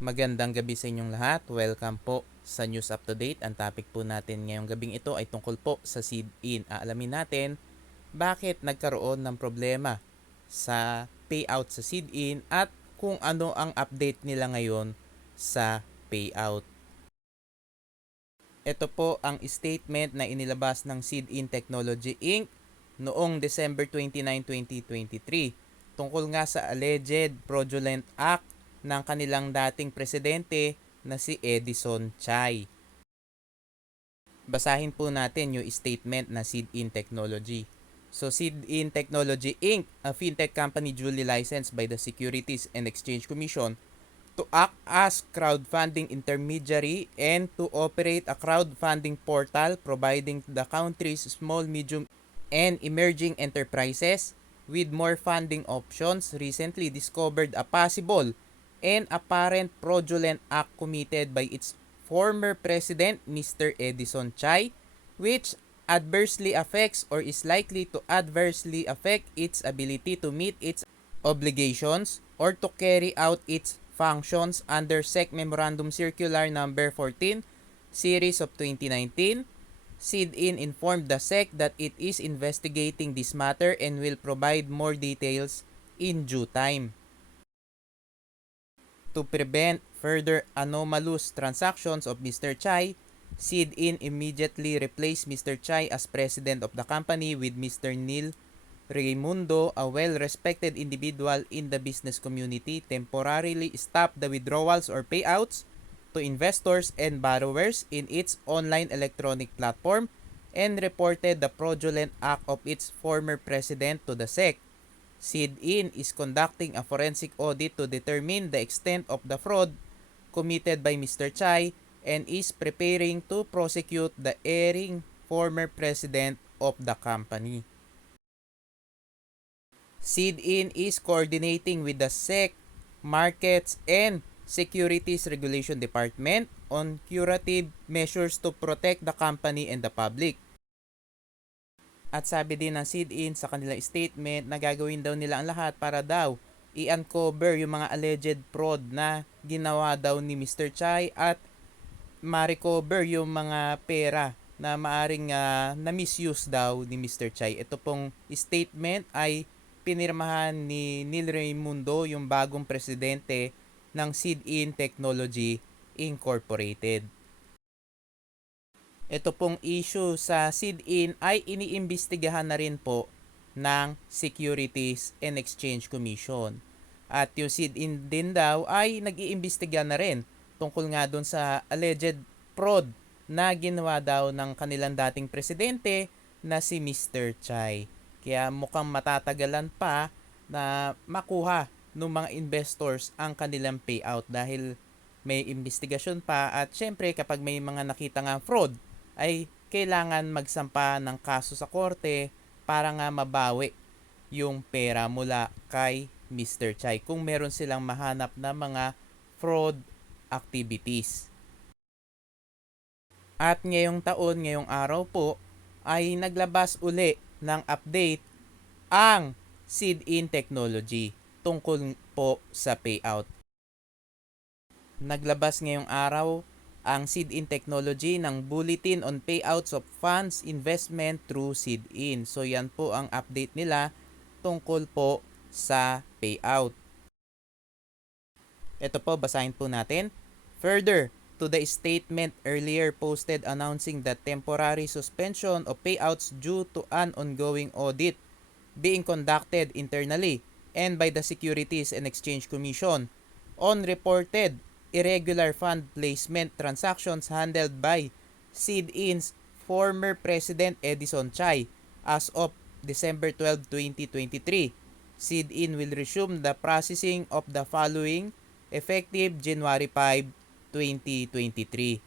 Magandang gabi sa inyong lahat. Welcome po sa News Up to Date. Ang topic po natin ngayong gabing ito ay tungkol po sa seed-in. Aalamin natin bakit nagkaroon ng problema sa payout sa seed-in at kung ano ang update nila ngayon sa payout. Ito po ang statement na inilabas ng Seed-in Technology Inc. noong December 29, 2023 tungkol nga sa alleged fraudulent act ng kanilang dating presidente na si Edison Chai. Basahin po natin yung statement na Seed-in Technology. So Seed-in Technology Inc., a fintech company duly licensed by the Securities and Exchange Commission to act as crowdfunding intermediary and to operate a crowdfunding portal providing the country's small, medium, and emerging enterprises with more funding options recently discovered a possible and apparent fraudulent act committed by its former president, Mr. Edison Chai, which adversely affects or is likely to adversely affect its ability to meet its obligations or to carry out its functions under SEC Memorandum Circular Number 14, Series of 2019. SID-IN informed the SEC that it is investigating this matter and will provide more details in due time. To prevent further anomalous transactions of Mr. Chai, SID-IN immediately replaced Mr. Chai as president of the company with Mr. Neil Raimundo, a well-respected individual in the business community, temporarily stopped the withdrawals or payouts to investors and borrowers in its online electronic platform and reported the fraudulent act of its former president to the SEC. SID-IN is conducting a forensic audit to determine the extent of the fraud committed by Mr. Chai and is preparing to prosecute the erring former president of the company. SID-IN is coordinating with the SEC, Markets, and Securities Regulation Department on curative measures to protect the company and the public. At sabi din ng SID-IN sa kanilang statement na gagawin daw nila ang lahat para daw i-uncover yung mga alleged fraud na ginawa daw ni Mr. Chai at ma-recover yung mga pera na maaring uh, na-misuse daw ni Mr. Chai. Ito pong statement ay pinirmahan ni Neil Raimundo, yung bagong presidente ng Seed-In Technology Incorporated. Ito pong issue sa Seed-In ay iniimbestigahan na rin po ng Securities and Exchange Commission. At yung Seed-In din daw ay nag-iimbestiga na rin tungkol nga doon sa alleged fraud na ginawa daw ng kanilang dating presidente na si Mr. Chai. Kaya mukhang matatagalan pa na makuha ng mga investors ang kanilang payout dahil may investigasyon pa at syempre kapag may mga nakita nga fraud ay kailangan magsampa ng kaso sa korte para nga mabawi yung pera mula kay Mr. Chai kung meron silang mahanap na mga fraud activities. At ngayong taon, ngayong araw po, ay naglabas uli ng update ang seed-in technology tungkol po sa payout. Naglabas ngayong araw ang seed-in technology ng Bulletin on Payouts of Funds Investment through seed-in. So yan po ang update nila tungkol po sa payout. Ito po, basahin po natin. Further, to the statement earlier posted announcing the temporary suspension of payouts due to an ongoing audit being conducted internally and by the Securities and Exchange Commission on reported irregular fund placement transactions handled by SID-IN's former President Edison Chai as of December 12, 2023. SID-IN will resume the processing of the following effective January 5, 2023.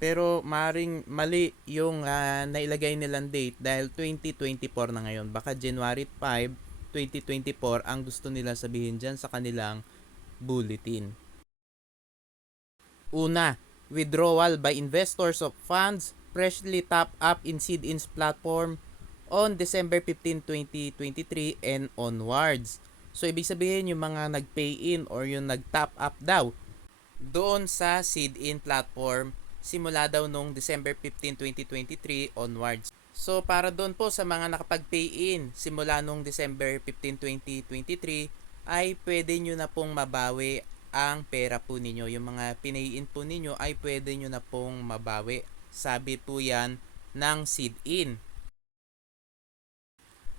Pero maring mali yung uh, nailagay nilang date dahil 2024 na ngayon. Baka January 5, 2024 ang gusto nila sabihin dyan sa kanilang bulletin. Una, withdrawal by investors of funds freshly top up in SID-IN's platform on December 15, 2023 and onwards. So, ibig sabihin yung mga nag-pay in or yung nag-top up daw doon sa seed-in platform simula daw nung December 15, 2023 onwards. So para doon po sa mga nakapag-pay in simula nung December 15, 2023 ay pwede nyo na pong mabawi ang pera po ninyo. Yung mga pinay in po ninyo ay pwede nyo na pong mabawi. Sabi po yan ng seed-in.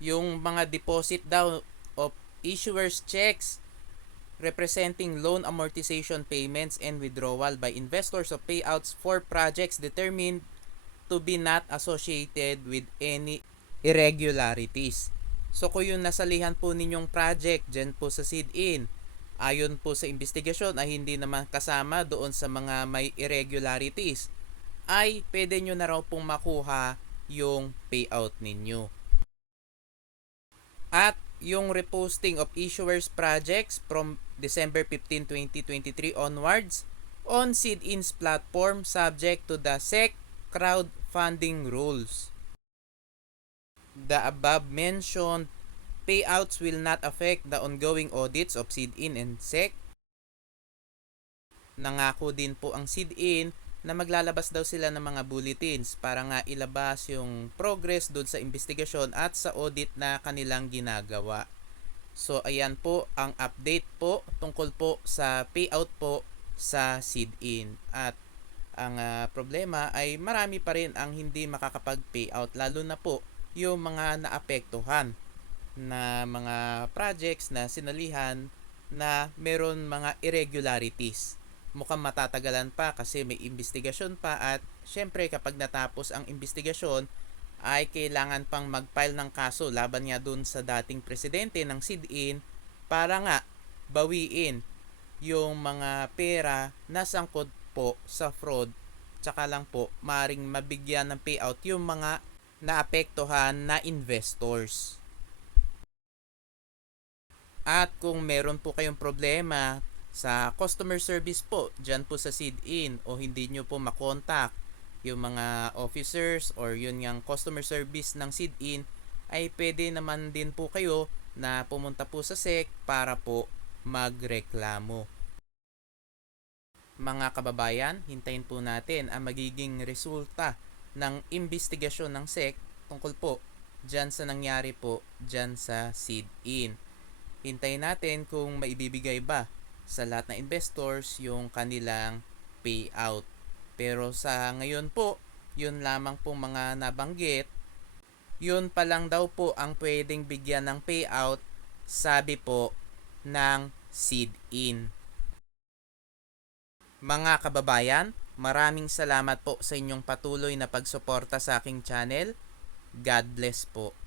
Yung mga deposit daw of issuers checks representing loan amortization payments and withdrawal by investors of payouts for projects determined to be not associated with any irregularities. So kung yung nasalihan po ninyong project dyan po sa seed-in, ayon po sa investigasyon ay hindi naman kasama doon sa mga may irregularities, ay pwede nyo na raw pong makuha yung payout ninyo. At yung reposting of issuers projects from December 15, 2023 onwards on Seed-In's platform subject to the SEC crowdfunding rules. The above mentioned payouts will not affect the ongoing audits of Seed-In and SEC. Nangako din po ang Seed-In na maglalabas daw sila ng mga bulletins para nga ilabas yung progress doon sa investigasyon at sa audit na kanilang ginagawa. So ayan po ang update po tungkol po sa payout po sa seed-in. At ang ah, problema ay marami pa rin ang hindi makakapag-payout lalo na po yung mga naapektuhan na mga projects na sinalihan na meron mga irregularities mukhang matatagalan pa kasi may investigasyon pa at syempre kapag natapos ang investigasyon ay kailangan pang mag-file ng kaso laban nga dun sa dating presidente ng SIDIN para nga bawiin yung mga pera na sangkot po sa fraud tsaka lang po maring mabigyan ng payout yung mga naapektuhan na investors. At kung meron po kayong problema sa customer service po dyan po sa SID-in o hindi nyo po makontak yung mga officers or yun yung customer service ng SID-in ay pwede naman din po kayo na pumunta po sa SEC para po magreklamo. Mga kababayan, hintayin po natin ang magiging resulta ng investigasyon ng SEC tungkol po dyan sa nangyari po dyan sa SID-in. Hintayin natin kung maibibigay ba sa lahat ng investors yung kanilang payout. Pero sa ngayon po, yun lamang po mga nabanggit, yun pa lang daw po ang pwedeng bigyan ng payout, sabi po ng seed-in. Mga kababayan, maraming salamat po sa inyong patuloy na pagsuporta sa aking channel. God bless po.